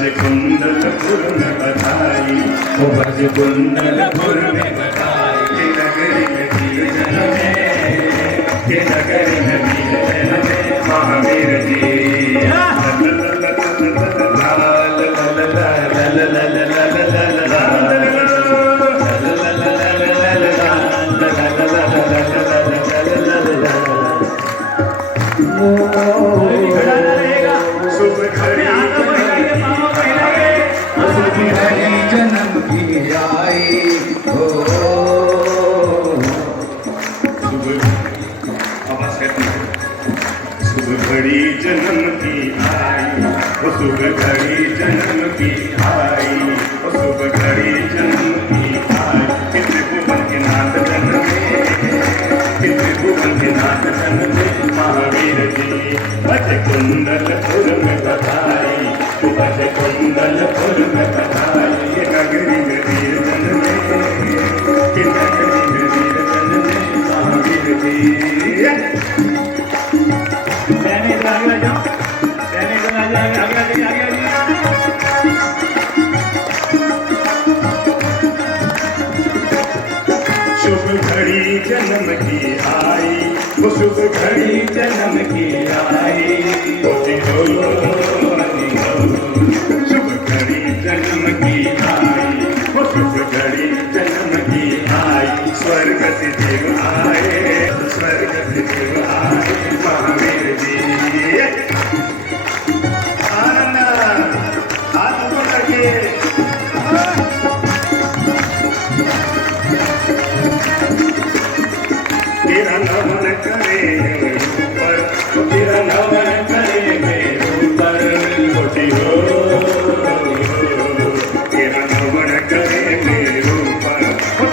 भज कुंडलपुर में बधाई, ओ भज कुंडलपुर में बधाई। के नगरी में वीर जन्मे, के नगरी में वीर जन्मे महावीर जी। जन्म की आई हो शुभ घड़ी जन्म की आई, वो शुभ घड़ी जन्म की आई, वो शुभ घड़ी जन्म की आई। कितने भुवन के नाथ जन्मे, कितने भुवन के नाथ जन्मे महावीर जी। भज कुंडलपुर में बधाई, भज कुंडलपुर में बधाई। ये नगरी में वीर जन्मे, ये नगरी में वीर जन्मे महावीर जी। शुभ घड़ी जन्म की आई, वो शुभ घड़ी जन्म की आई। शुभ घड़ी जन्म की आई, वो शुभ घड़ी जन्म की आई। स्वर्ग से देव आए, स्वर्ग से देव आए महावीर जी। आनंद हाथ ऊपर करके तेरा नमन करे ऊपर, तेरा नमन करे मेरे ऊपर। कोटि हो तेरा नमन करे मेरे ऊपर,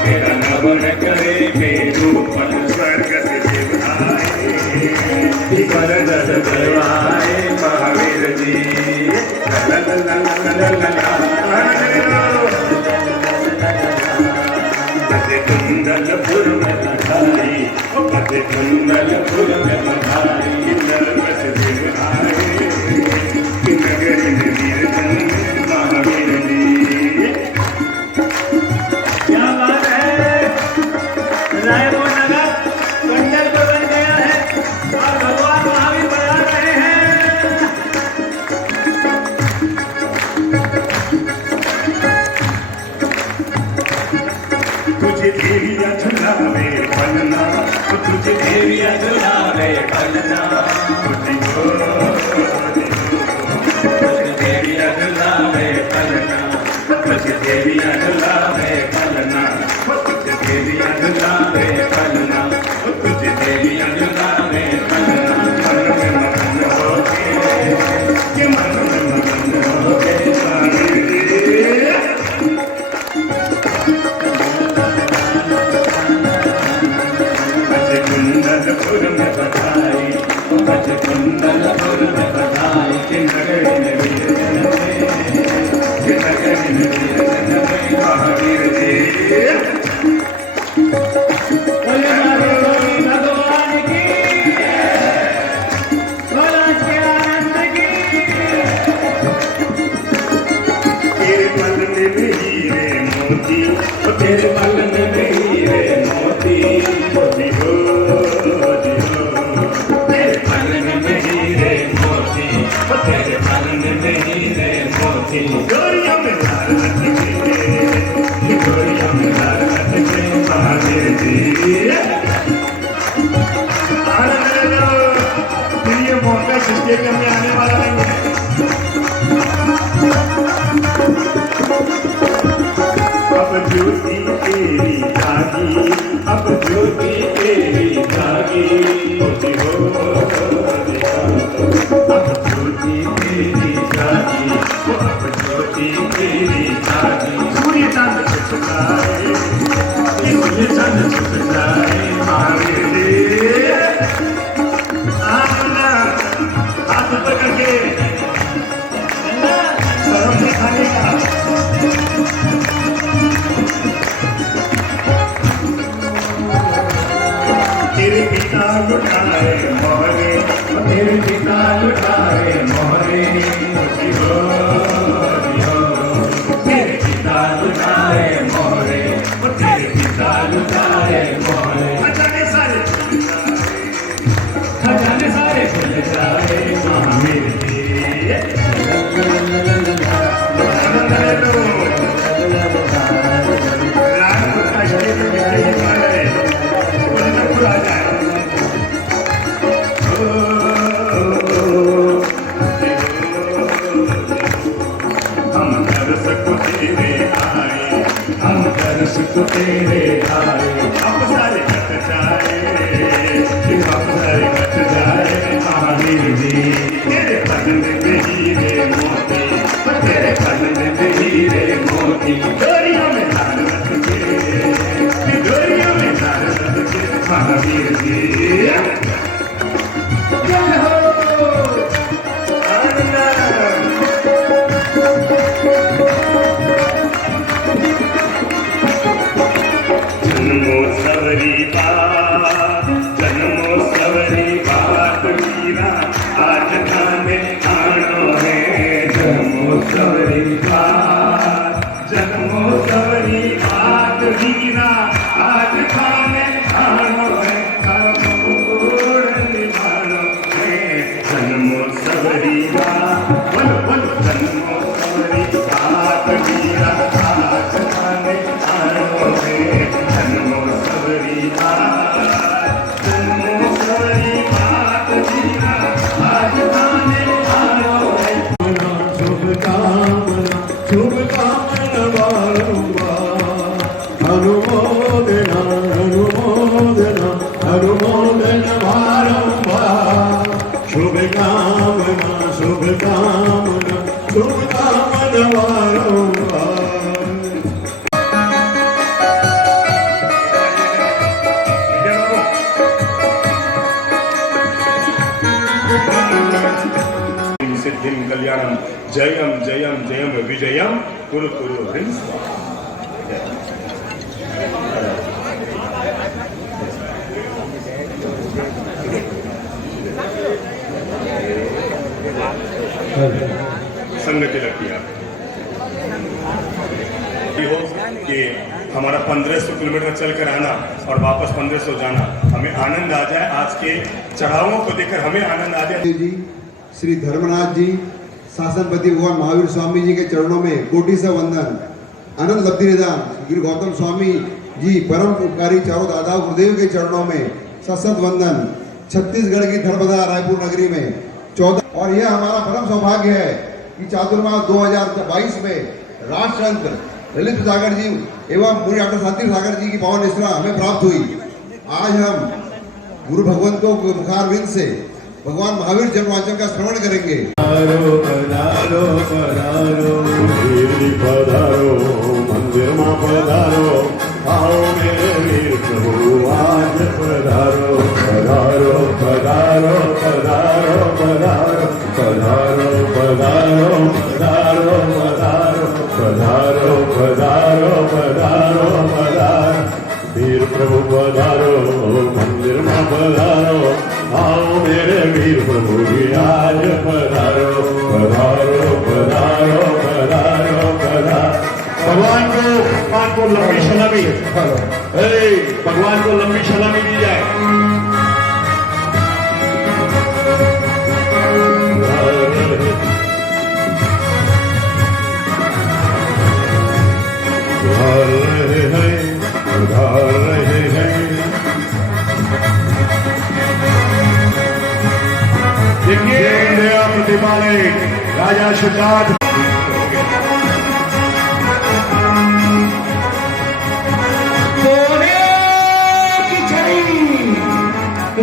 तेरा नमन करे मेरे ऊपर। स्वर्ग से देव आए, पर दर दरवाए महावीर जी। कुंडलपुर में बधाई, भज कुंडलपुर में बधाई। नर्म से देव आए, नगरी में वीर जन्मे महावीर जी। क्या बात है, रायपुर नगर कुंडलपुर बन गया है और भगवान महावीर बना रहे हैं। तुझे देविया झुलावे पलना, तुझे देविया झुलावे पलना। तुझे देविया झुलावे पलना, तुझे देविया झुलावे पलना, तुझे देविया झुलावे पलना, तुझे देविया झुलावे पलना। मन में मगन हो के, मन में मगन हो के कुंडलपुर में बधाई, भज कुंडलपुर में बधाई। के नगरी में वीर जन्मे, के नगरी में वीर जन्मे महावीर जी। भगवान की भोला के आनंद की। तेरे पल में हीरे मोती, तेरे पल में हीरे मोती। मोती हो तेरे पल में हीरे मोती, तेरे पल में हीरे मोती। गोरिया में लाल लटके, गोरिया में लाल लटके महावीर जी। फिर ये मौका स्टेडियम में आने वाला नहीं है। अब ज्योति तेरी जागी, अब ज्योति तेरी जागी। होती हो अब ज्योति तेरी जागी, अब ज्योति तेरी जागी। सूर्य चांद छुप जाए, सूर्य चांद छुप जाए महावीर जी। हाथ पकड़ के शर्म दिखाने का। तेरे पिता लुटाए मोहरे, तेरे पिता लुटाए मोहरे। महावीर जी जय हो आनंद जन्मोत्सवरी बात वीरा आज थाने आनो है जन्मोत्सवरी बात वीरा आज थाने आनो है निभानो है जन्मोत्सवरी बात बोलो बोलो जन्मोत्सवरी बात वीरा आज थाने आनो है जन्मोत्सवरी बात अनुमोदना अनुमोदना अनुमोदना बारंबार शुभकामना शुभकामना शुभकामना बारंबार सिद्धिं कल्याणं जयं जयं जयं विजयं कुरु कुरु ह्रीं स्वाहा संगति लगती है ये हो कि हमारा 1500 किलोमीटर चलकर आना और वापस 1500 जाना हमें आनंद आ जाए आज के चढ़ावों को देखकर हमें आनंद आ जाए जी श्री धर्मनाथ जी शासनपति भगवान महावीर स्वामी जी के चरणों में कोटि से वंदन अनंत लब्धि निदान गिर गौतम स्वामी जी परम उपकारी चारों दादा गुरुदेव के चरणों में सशत वंदन छत्तीसगढ़ की धर्मदा रायपुर नगरी में 14 और यह हमारा परम सौभाग्य है कि चातुर्मास 2022 में राष्ट्रयंत्र ललित सागर जी एवं मुनि डॉक्टर शांति सागर जी की पावन निष्ठा हमें प्राप्त हुई। आज हम गुरु भगवंतों के मुखारविंद से भगवान महावीर जन्म वाचन का श्रवण करेंगे। पधारो पधारो पधारो पधारो मंदिर में पधारो आओ मेरे वीर प्रभु आज पधारो पधारो पधारो पधारो पधारो पधारो पधारो पधारो पधारो पधारो पधारो पधारो पधारो वीर प्रभु पधारो मंदिर में पधारो आओ मेरे वीर प्रभु जी आज पधारो पधारो पधारो पधारो पधारो भगवान को लंबी सलामी भगवान को लंबी सलामी दी जाए। उधार रहे हैं देखिए प्रतिभा ने राजा सिद्धार्थ सोने की छड़ी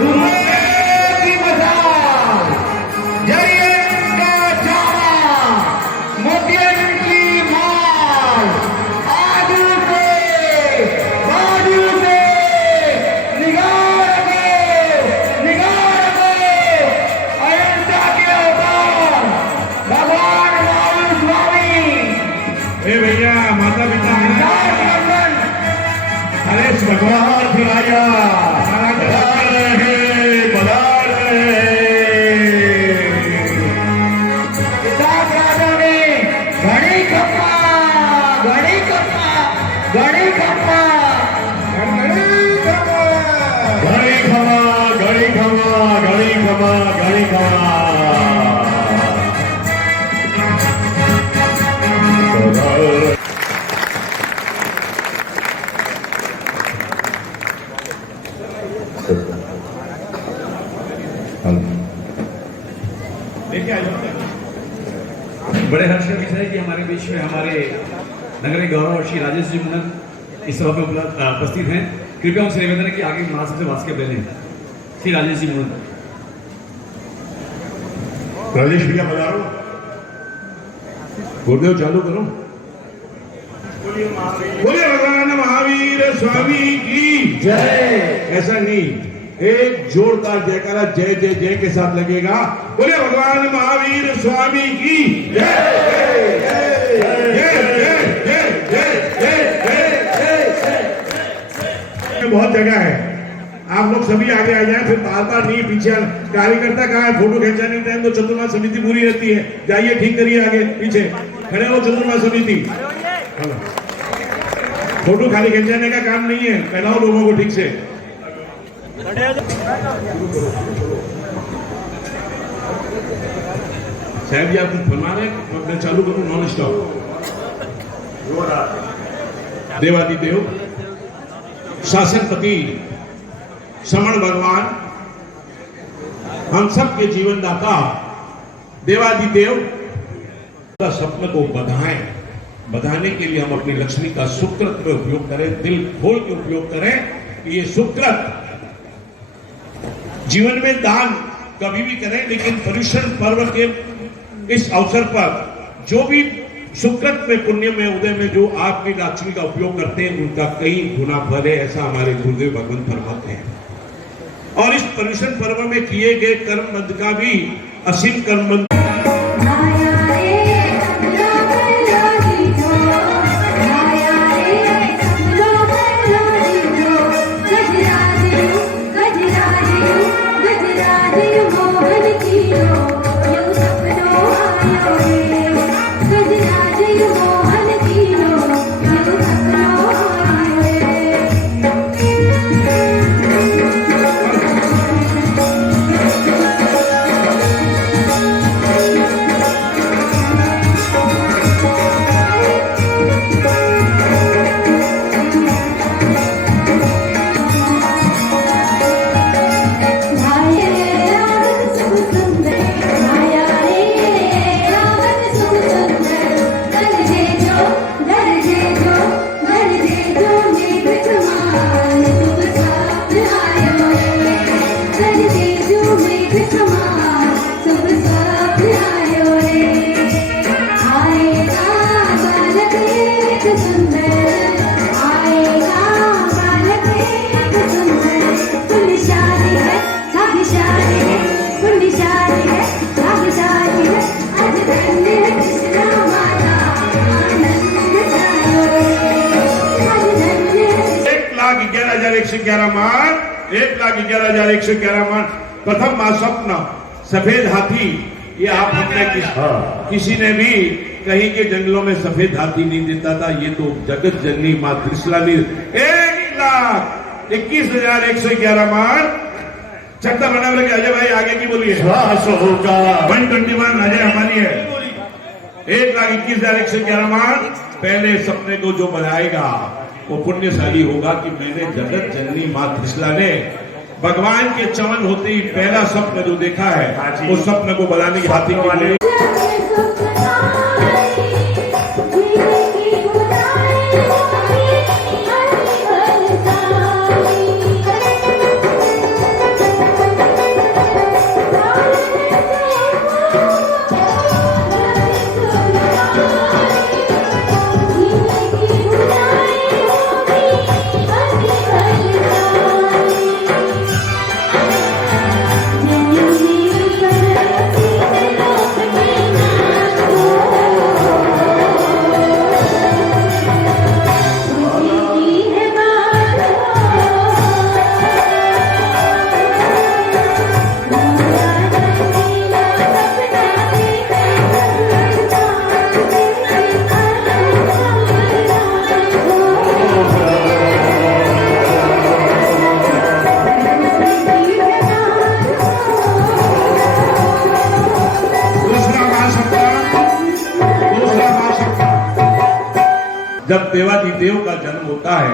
रुपये की मसाल जरियन का चारा मोतियन की माल आजू से निगाह रखो अहिंसा के अवतार भगवान महावीर स्वामी हे भैया माता पिता अरे भगवान खिलाया घड़ी खप्पा घड़ी खप्पा घड़ी खप्पा घड़ी खमा घड़ी खमा घड़ी खमा घड़ी खमा बड़े हर्ष का विषय है कि हमारे बीच में हमारे नगरी गौरव श्री राजेश जी मुनन इस सभा में उपस्थित हैं। कृपया उनसे निवेदन है कि आगे महासभ से वास्के ले लें। श्री राजेश जी मुनन। राजेश भैया पधारो। गुरुदेव चालू करो। बोले भगवान महावीर स्वामी की जय। ऐसा नहीं, एक जोरदार जयकारा जय जय जय के साथ लगेगा। बोले भगवान महावीर स्वामी की जय जय जय जय जय जय। बहुत जगह है, आप लोग सभी आगे आ जाए, फिर बार बार नहीं पीछे। कार्यकर्ता कहाँ है? फोटो खींचाने टाइम तो चतुर्मास समिति पूरी रहती है। जाइए, ठीक करिए, आगे पीछे खड़े हो चतुर्मास समिति। फोटो खाली खींचाने का काम नहीं है, फैलाओ लोगों को ठीक से। साहब जी, आप कुछ फरमा रहे हैं? मैं चालू करूं नॉन स्टॉप। देवादिदेव शासनपति श्रमण भगवान, हम सब के जीवन दाता देवादिदेव का स्वप्न को बधाने के लिए हम अपनी लक्ष्मी का सुकृत में उपयोग करें, दिल खोल के उपयोग करें। ये सुकृत जीवन में दान कभी भी करें, लेकिन पर्युषण पर्व के इस अवसर पर जो भी सुकृत में, पुण्य में, उदय में जो आपकी लक्ष्मी का उपयोग करते हैं, उनका कई गुना फल है, ऐसा हमारे गुरुदेव भगवंत फरमाते हैं। और इस पर्युषण पर्व में किए गए कर्म मंद का भी असीम कर्म मंद मान 1,11,111 मान। प्रथम महास्वप्न सफेद हाथी, ये आप हमने किसी ने भी कहीं के जंगलों में सफेद हाथी नहीं देता था, ये तो जगत जननी मां त्रिशला ने 1,21,111 मान। छत्ता बना लगे। अजय भाई आगे की बोलिए। 121 अजय हमारी है। 1,21,111 मान। पहले सपने को जो बनाएगा वो पुण्यशाली होगा कि मैंने जगत जननी मां त्रिशला ने भगवान के चमन होते ही पहला स्वप्न जो देखा है, उस स्वप्न को बनाने की हाथी की जब देवादिदेव का जन्म होता है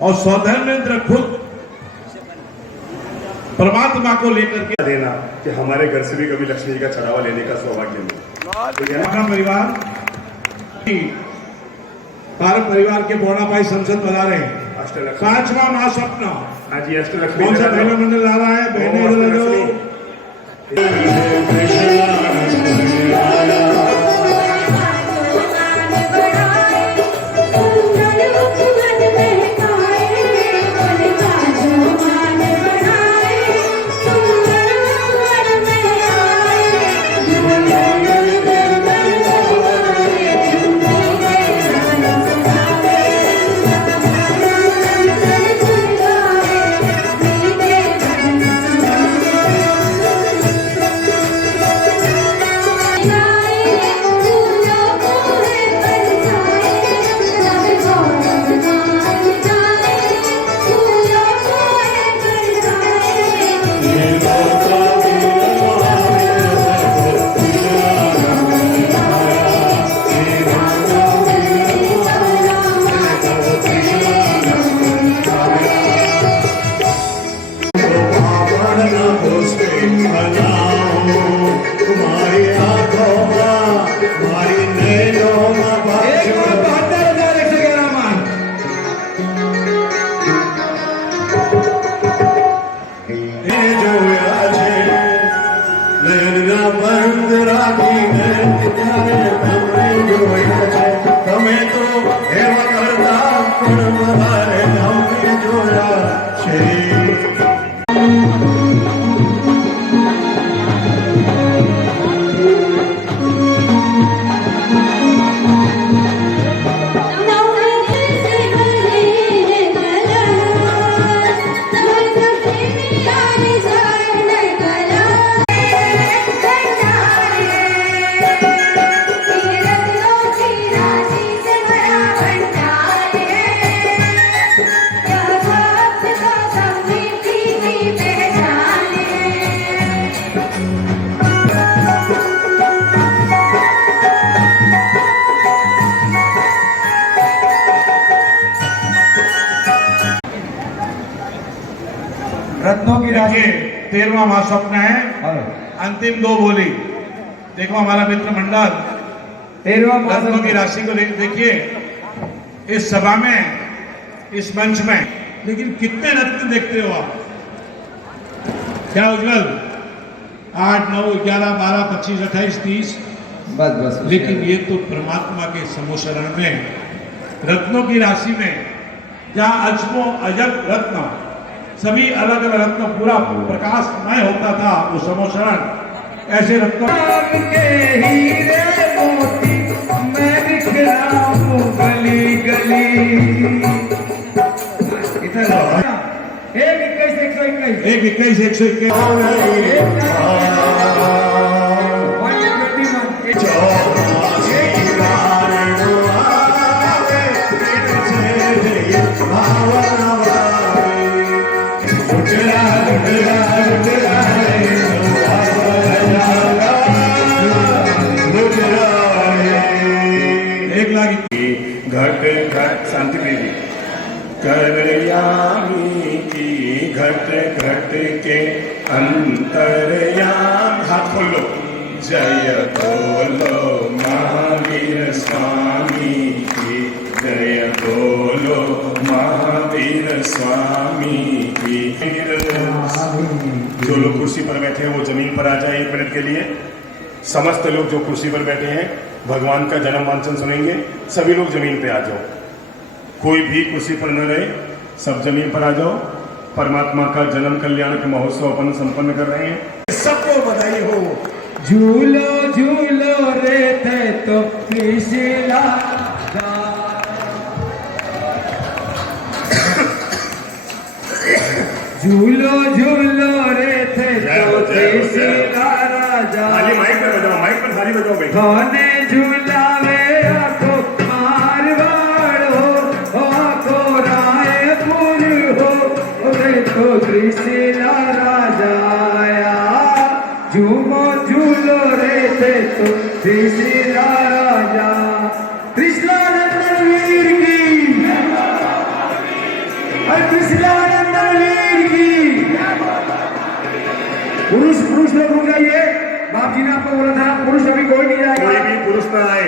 और सौधर्मेंद्र खुद परमात्मा को लेकर के देना कि हमारे घर से भी कभी लक्ष्मी जी का चढ़ावा लेने का सौभाग्य मिले। अपना परिवार पार परिवार के बोनापाई संसद बना रहे हैं। अष्टलक्ष्मी 5वां महास्वप्न। हाँ जी, अष्टलक्ष्मी कौन सा पहला मंडल आ रहा है? बहने તમે તો એવા કરતા પણ વધારે અમે જોયા છે. रत्नों की राशि देखिए 13वां महास्वप्न है, अंतिम 2 बोली. देखो हमारा मित्र मंडल 13वां रत्नों की राशि को देखिए इस सभा में, इस मंच में, लेकिन कितने रत्न देखते हो आप? क्या उज्जवल? 8, 9, 11, 12, 25, 28, 30. बस बस लेकिन ये तो परमात्मा के समोशरण में रत्नों की राशि में जहाँ अजमो अजब रत्न, सभी अलग अलग रत्न पूरा प्रकाशमय होता था वो समोशरण, ऐसे रत्नों के हीरे मोती मैं बिखराऊं गली गली. इधर एक 21 121 घट घट शांति प्रिय करयामी की घट घट के अंतरयाम. हाथ खोल लो. जय बोलो महावीर स्वामी की, जय बोलो महावीर स्वामी की. जो लोग कुर्सी पर बैठे हैं वो जमीन पर आ जाए 1 मिनट के लिए. समस्त लोग जो कुर्सी पर बैठे हैं भगवान का जन्म वांचन सुनेंगे. सभी लोग जमीन पे आ जाओ, कोई भी कुर्सी पर न रहे, सब जमीन पर आ जाओ. परमात्मा का जन्म कल्याण के महोत्सव अपन संपन्न कर रहे हैं. सबको बधाई हो. झूलो झूलो रे थे तो पिछला झूलो झूलो रे थे तो पिछला राजा. माइक पर बजाओ, माइक पर थाली बजाओ भाई. थाने झूलावे आखो मारवाड़ हो, आखो रायपुर हो, रे तो त्रिशिला राजा आया. झूमो झूलो रे थे तो त्रिशिला राजा. कृष्णानंदन वीर की, कृष्णानंदन वीर की. पुरुष पुरुष लोग रुक जाइए. बाप जी ने आपको बोला था पुरुष अभी कोई नहीं जाएगा. कोई भी पुरुष ना आए,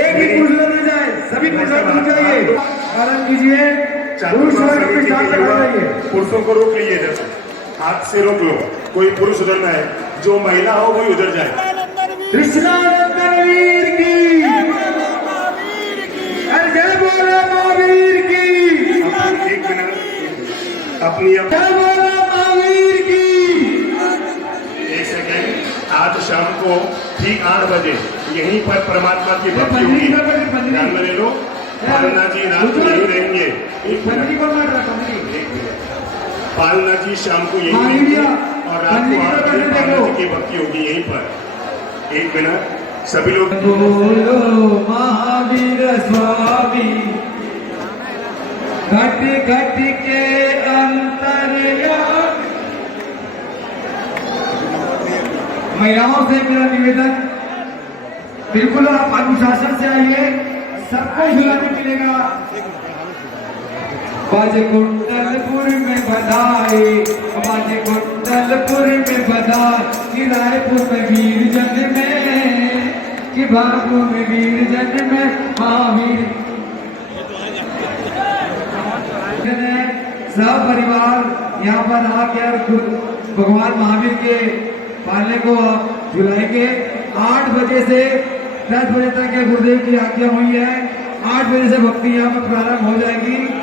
एक ही पुरुष लोग न जाए, सभी पुरुष रुक जाइए. आराम कीजिए. पुरुष वर्ग के साथ जाइए. पुरुषों को रोक लीजिए, इधर हाथ से रोक लो. कोई पुरुष उधर ना है, जो महिला हो वही उधर जाए. कृष्णानंदन वीर की, अरे जय बोलो महावीर की. एक मिनट अपनी जय बोलो महावीर की. एक सेकेंड. आज शाम को ठीक 8 बजे यहीं पर परमात्मा की भक्ति होगी. ध्यान में ले लो. पालना जी रात को यहीं रहेंगे. एक मिनट. पालना जी शाम को यहीं रहेंगे और रात को 8 बजे पालना जी की भक्ति होगी यहीं पर. 1 मिनट. सभी लोग बोलो महावीर स्वामी, घट घट के अंतरयामी. महिलाओं से मेरा निवेदन, बिल्कुल आप अनुशासन से आइए, सबको झुलाने मिलेगा। बाजे कुंडलपुर में बधाई, बाजे कुंडलपुर में बधाई, कि रायपुर में वीर जन में, कि भागपुर में वीर जन में महावीर। सब परिवार यहाँ पर आकर भगवान महावीर के पालने को झुलाएंगे। 8 बजे से 10 बजे तक गुरुदेव की आज्ञा हुई है। 8 बजे से भक्ति यहाँ पर प्रारंभ हो जाएगी।